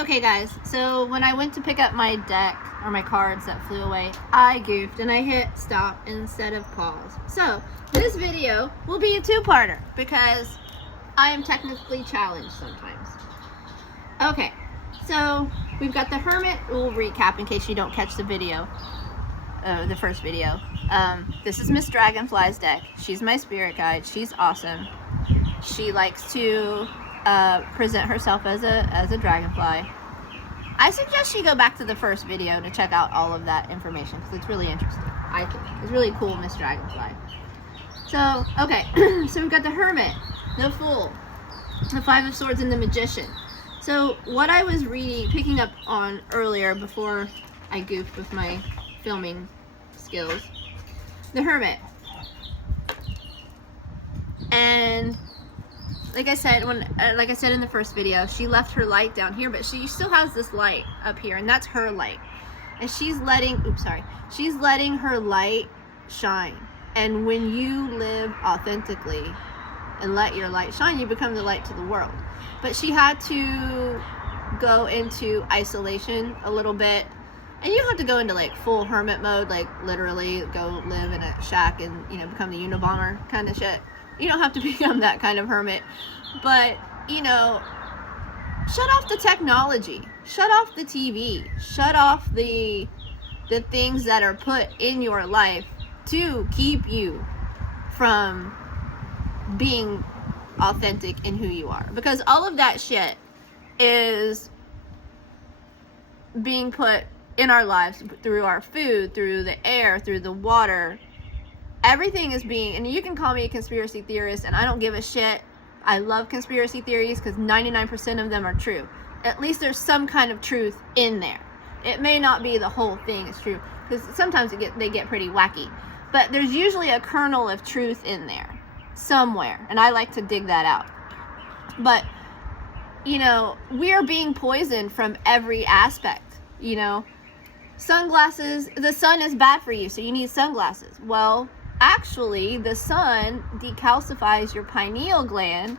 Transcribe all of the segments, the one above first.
Okay guys, so when I went to pick up my deck, or my cards that flew away, I goofed and I hit stop instead of pause. So this video will be a two-parter because I am technically challenged sometimes. Okay, so we've got the Hermit. We'll recap in case you don't catch the video, the first video. This is Miss Dragonfly's deck. She's my spirit guide. She's awesome. She likes to present herself as a dragonfly. I suggest you go back to the first video to check out all of that information because it's really interesting. I think it's really cool, Miss Dragonfly. So okay, so we've got the Hermit, the Fool, the Five of Swords, and the Magician. So what I was picking up on earlier before I goofed with my filming skills, the Hermit, and like I said in the first video, she left her light down here, but she still has this light up here, and that's her light. And she's letting her light shine. And when you live authentically and let your light shine, you become the light to the world. But she had to go into isolation a little bit. And you don't have to go into like full hermit mode, like literally go live in a shack and, you know, become the Unabomber kind of shit. You don't have to become that kind of hermit, but, you know, shut off the technology, shut off the TV, shut off the things that are put in your life to keep you from being authentic in who you are. Because all of that shit is being put in our lives through our food, through the air, through the water. Everything is being, and you can call me a conspiracy theorist, and I don't give a shit. I love conspiracy theories because 99% of them are true. At least there's some kind of truth in there. It may not be the whole thing is true, because sometimes they get pretty wacky. But there's usually a kernel of truth in there somewhere, and I like to dig that out. But, you know, we are being poisoned from every aspect, you know. Sunglasses, the sun is bad for you, so you need sunglasses. Well, actually, the sun decalcifies your pineal gland,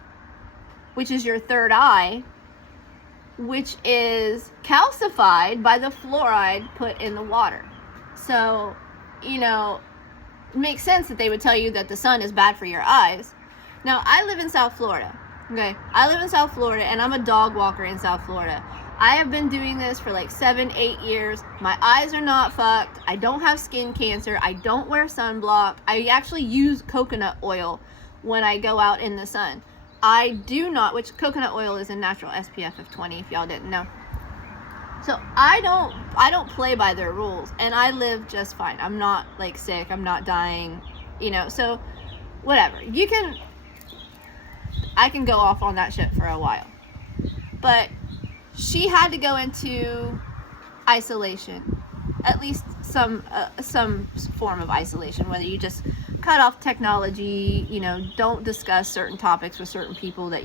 which is your third eye, which is calcified by the fluoride put in the water. So, you know, it makes sense that they would tell you that the sun is bad for your eyes. Now, I live in South Florida, okay? I live in South Florida, and I'm a dog walker in South Florida. I have been doing this for like 7-8 years. My eyes are not fucked. I don't have skin cancer. I don't wear sunblock. I actually use coconut oil when I go out in the sun. I do not, which coconut oil is a natural SPF of 20 if y'all didn't know. So I don't play by their rules, and I live just fine. I'm not like sick. I'm not dying, you know, so whatever. I can go off on that shit for a while. But she had to go into isolation, at least some form of isolation, whether you just cut off technology, you know, don't discuss certain topics with certain people that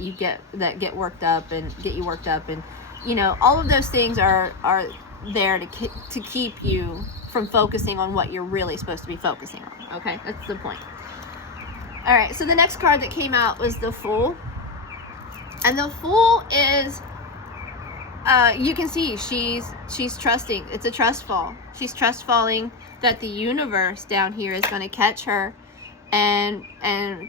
get worked up and get you worked up, and, you know, all of those things are there to keep you from focusing on what you're really supposed to be focusing on. Okay, that's the point. All right, so the next card that came out was the Fool, and the Fool is, you can see she's trusting. It's a trust fall. She's trust falling that the universe down here is going to catch her and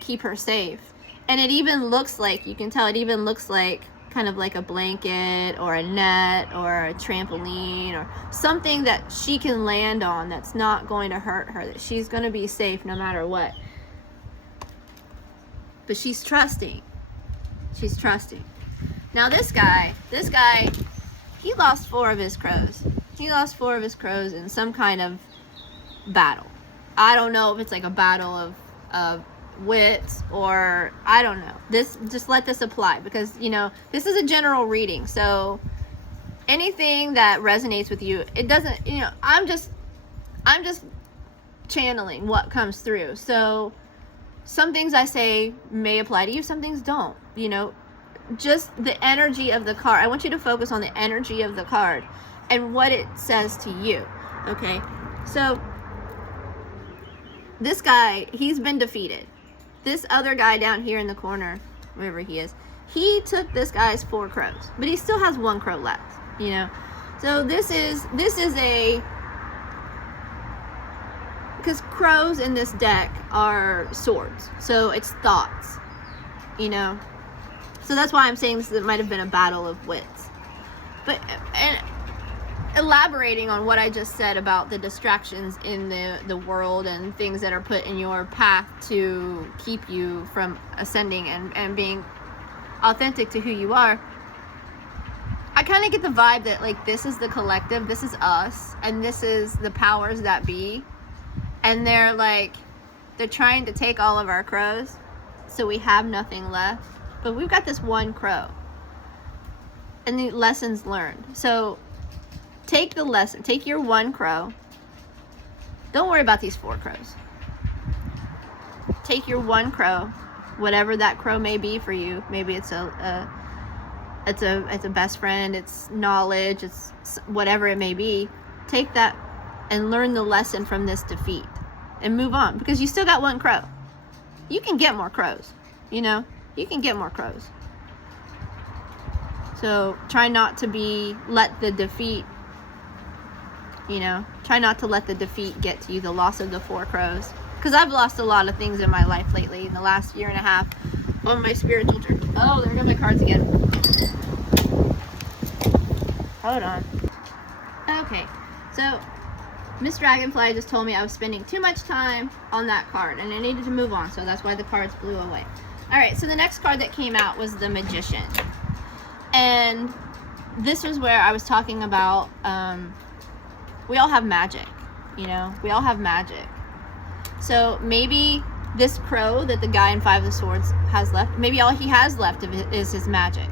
keep her safe. And it even looks like, you can tell, it even looks like kind of like a blanket or a net or a trampoline or something that she can land on that's not going to hurt her, that she's going to be safe no matter what. But she's trusting. She's trusting. Now this guy, he lost 4 of his crows. He lost 4 of his crows in some kind of battle. I don't know if it's like a battle of wits, or I don't know. Just let this apply, because, you know, this is a general reading. So anything that resonates with you, it doesn't, you know, I'm just channeling what comes through. So some things I say may apply to you, some things don't, you know. Just the energy of the card. I want you to focus on the energy of the card and what it says to you. Okay, so this guy, he's been defeated. This other guy down here in the corner, wherever he is, he took this guy's 4 crows, but he still has 1 crow left. you know. So this is a, because crows in this deck are swords, so it's thoughts, you know. So that's why I'm saying this might have been a battle of wits. But and elaborating on what I just said about the distractions in the world and things that are put in your path to keep you from ascending and being authentic to who you are, I kind of get the vibe that, like, this is the collective, this is us, and this is the powers that be, and they're trying to take all of our crows, so we have nothing left. But we've got this one crow, and the lessons learned. So take the lesson, take your one crow. Don't worry about these 4 crows. Take your one crow, whatever that crow may be for you. Maybe it's a best friend, it's knowledge, it's whatever it may be. Take that and learn the lesson from this defeat and move on, because you still got one crow. You can get more crows, you know. You can get more crows. So try not to let the defeat, you know, try not to let the defeat get to you, the loss of the 4 crows. Because I've lost a lot of things in my life lately, in the last year and a half, on my spiritual journey. Oh, there go my cards again. Hold on. Okay, so Miss Dragonfly just told me I was spending too much time on that card, and I needed to move on, so that's why the cards blew away. Alright, so the next card that came out was the Magician. And this was where I was talking about, we all have magic, you know? We all have magic. So maybe this crow that the guy in 5 of Swords has left, maybe all he has left of it is his magic,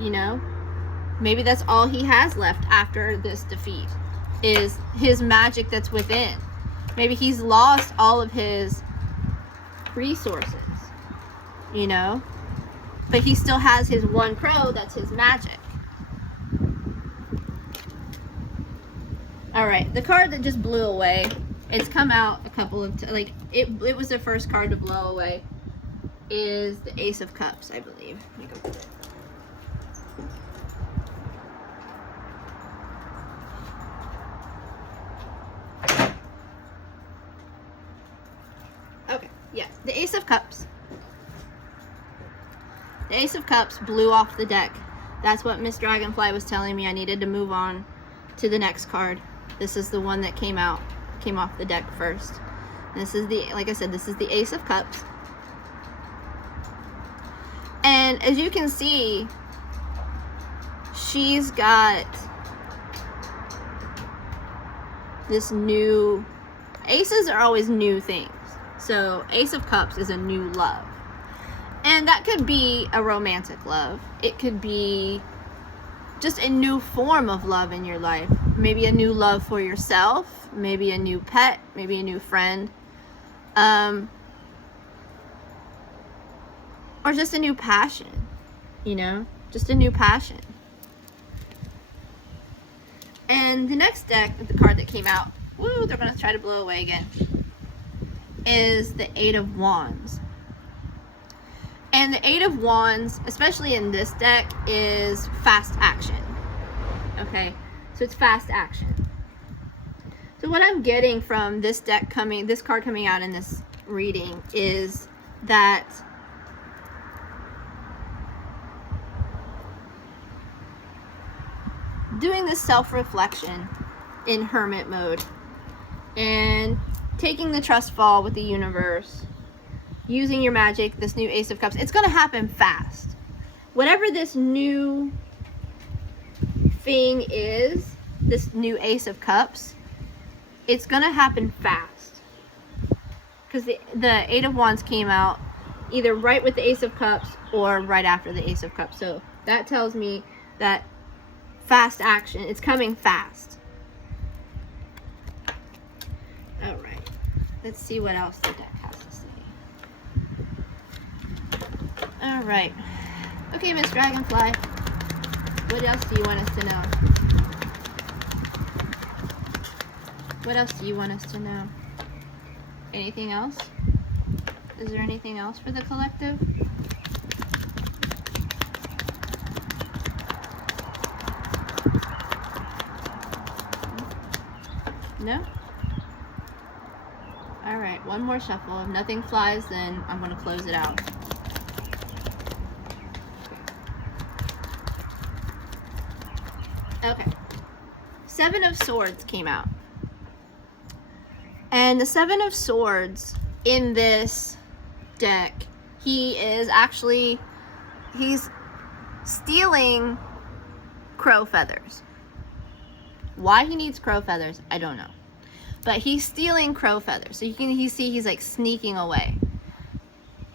you know? Maybe that's all he has left after this defeat, is his magic that's within. Maybe he's lost all of his resources, you know, but he still has his one crow that's his magic. All right, the card that just blew away, it's come out a couple of times, it was the first card to blow away, is the Ace of Cups, I believe. Let me go get it. Okay, yes, the Ace of Cups. The Ace of Cups blew off the deck. That's what Miss Dragonfly was telling me. I needed to move on to the next card. This is the one that came off the deck first. And this is like I said, this is the Ace of Cups. And as you can see, she's got this new, aces are always new things. So Ace of Cups is a new love. And that could be a romantic love. It could be just a new form of love in your life. Maybe a new love for yourself. Maybe a new pet. Maybe a new friend. Or just a new passion. You know? Just a new passion. And the next deck, the card that came out, woo, they're going to try to blow away again, is the 8 of Wands. And the 8 of Wands, especially in this deck, is fast action. Okay, so it's fast action. So what I'm getting from this deck this card coming out in this reading is that doing this self-reflection in hermit mode and taking the trust fall with the universe, using your magic, this new Ace of Cups, it's going to happen fast. Whatever this new thing is, this new Ace of Cups, it's going to happen fast. Because the 8 of Wands came out either right with the Ace of Cups or right after the Ace of Cups. So that tells me that fast action, it's coming fast. Alright, let's see what else the deck has to say. Alright. Okay, Miss Dragonfly. What else do you want us to know? What else do you want us to know? Anything else? Is there anything else for the collective? No? Alright, one more shuffle. If nothing flies, then I'm going to close it out. Okay. Seven of Swords came out. And the Seven of Swords in this deck, he's stealing crow feathers. Why he needs crow feathers, I don't know. But he's stealing crow feathers. So you see he's like sneaking away.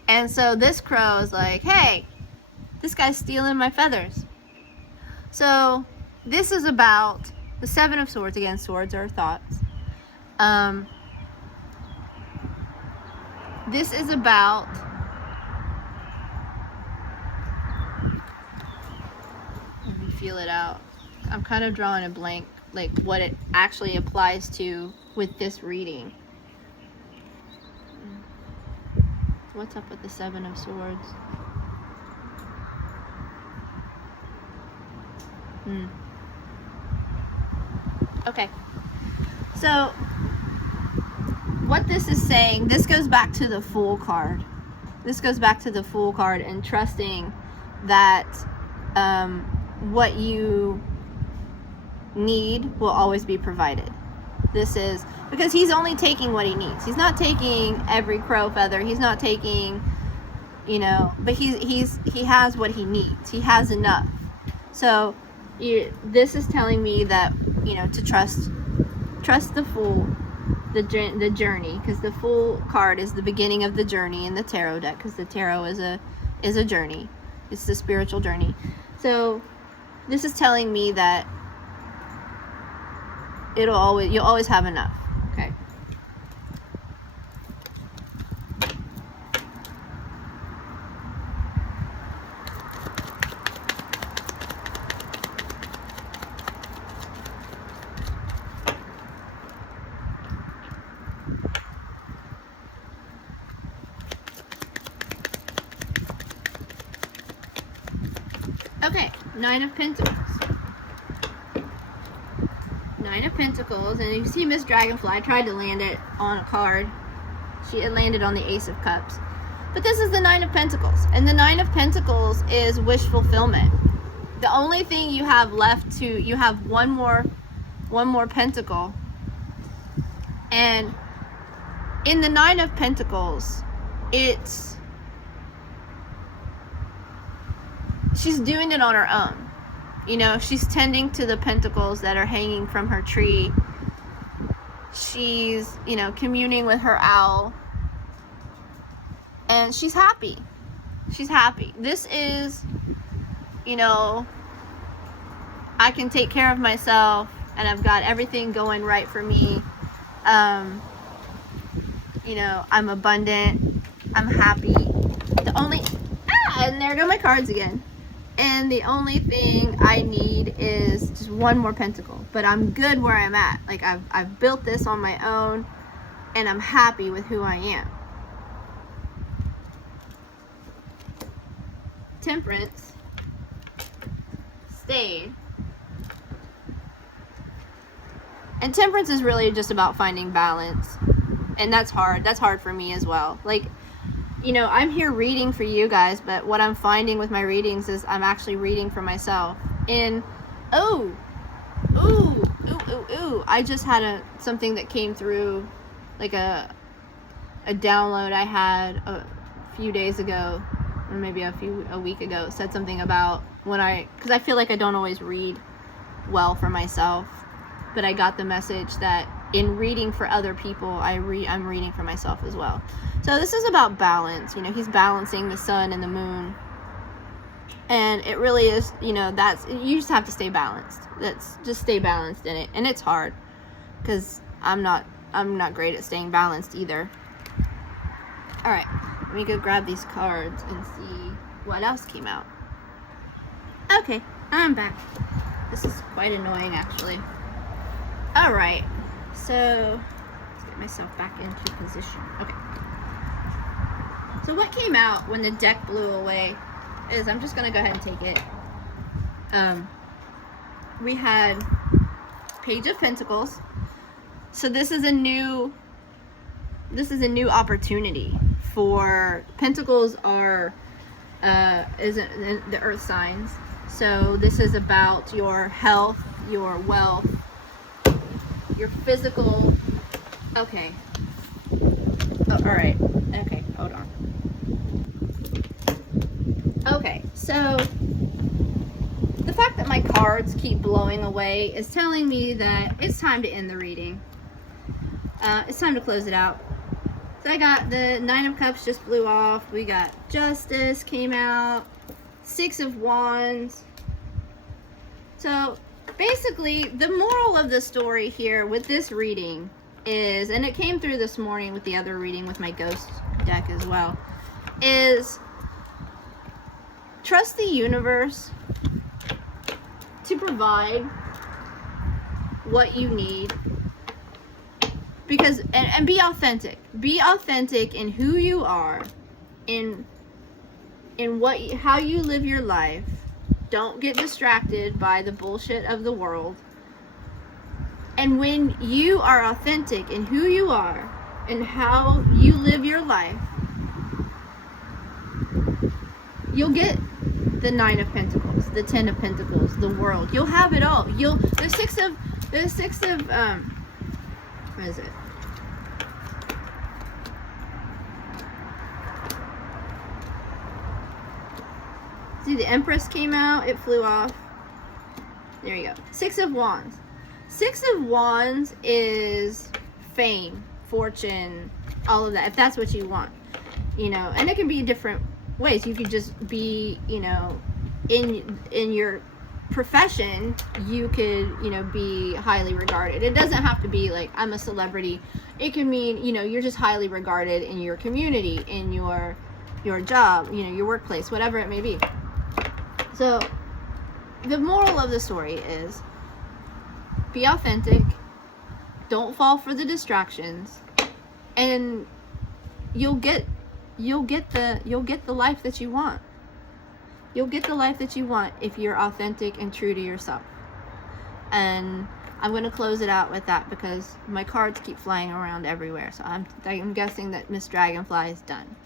And so this crow is like, hey, this guy's stealing my feathers. So this is about the Seven of Swords. Again, swords are thoughts. This is about let me feel it out. I'm kind of drawing a blank, like what it actually applies to with this reading. What's up with the Seven of Swords? Okay. So, what this is saying, this goes back to the Fool card. This goes back to the Fool card and trusting that what you need will always be provided. This is because he's only taking what he needs. He's not taking every crow feather. He's not taking, but he has what he needs. He has enough. So this is telling me that to trust the Fool, the journey, because the Fool card is the beginning of the journey in the tarot deck, because the tarot is a journey. It's the spiritual journey. So this is telling me that you'll always have enough. Okay. Okay, Nine of Pentacles. Nine of Pentacles, and you see Miss Dragonfly. I tried to land it on a card. It landed on the Ace of Cups. But this is the Nine of Pentacles, and the Nine of Pentacles is wish fulfillment. The only thing you have left you have one more pentacle. And in the Nine of Pentacles, she's doing it on her own. She's tending to the pentacles that are hanging from her tree. She's, communing with her owl. And she's happy. She's happy. This is, I can take care of myself and I've got everything going right for me. I'm abundant. I'm happy. And there go my cards again. And the only thing I need is just one more pentacle. But I'm good where I'm at. Like, I've built this on my own, and I'm happy with who I am. Temperance stayed. And temperance is really just about finding balance. And that's hard. That's hard for me as well. Like, I'm here reading for you guys, but what I'm finding with my readings is I'm actually reading for myself. And, I just had something that came through, like a download I had a few days ago, or maybe a week ago, said something about because I feel like I don't always read well for myself, but I got the message that in reading for other people, I'm reading for myself as well. So this is about balance. He's balancing the sun and the moon. And it really is, you just have to stay balanced. Just stay balanced in it. And it's hard because I'm not great at staying balanced either. All right, let me go grab these cards and see what else came out. Okay, I'm back. This is quite annoying, actually. All right. So, let's get myself back into position. Okay. So what came out when the deck blew away is, I'm just going to go ahead and take it. We had Page of Pentacles, So this is a new opportunity for Pentacles are isn't the earth signs. So this is about your health, your wealth, your physical. Okay. Oh, all right. Okay, hold on. Okay, so the fact that my cards keep blowing away is telling me that it's time to end the reading. It's time to close it out. So I got the Nine of Cups just blew off. We got Justice came out. Six of Wands. So basically, the moral of the story here with this reading is, and it came through this morning with the other reading with my ghost deck as well, is trust the universe to provide what you need. Because, and be authentic. Be authentic in who you are, in how you live your life. Don't get distracted by the bullshit of the world. And when you are authentic in who you are and how you live your life, you'll get the Nine of Pentacles, the Ten of Pentacles, the world. You'll have it all. The six of what is it? See, the Empress came out. It flew off. There you go. Six of Wands. Six of Wands is fame, fortune, all of that. If that's what you want, you know, and it can be different ways. You could just be, you know, in your profession, you could, you know, be highly regarded. It doesn't have to be like I'm a celebrity. It can mean, you know, you're just highly regarded in your community, in your job, you know, your workplace, whatever it may be. So the moral of the story is be authentic, don't fall for the distractions, and you'll get the life that you want. You'll get the life that you want if you're authentic and true to yourself. And I'm going to close it out with that because my cards keep flying around everywhere. So I'm guessing that Miss Dragonfly is done.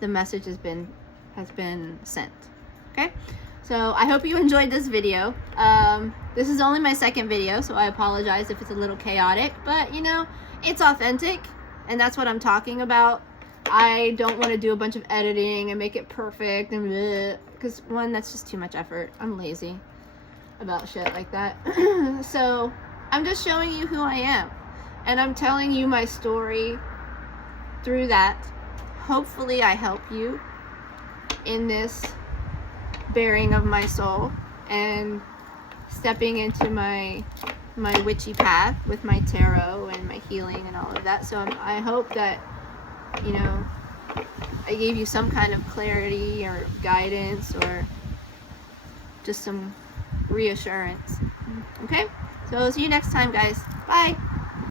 The message has been sent. Okay? So I hope you enjoyed this video. This is only my second video, so I apologize if it's a little chaotic, but you know, it's authentic, and that's what I'm talking about. I don't want to do a bunch of editing and make it perfect and because one, that's just too much effort. I'm lazy about shit like that. So I'm just showing you who I am, and I'm telling you my story through that. Hopefully I help you in this bearing of my soul and stepping into my witchy path with my tarot and my healing and all of that. So I hope that, you know, I gave you some kind of clarity or guidance or just some reassurance. Okay? So see you next time, guys. Bye.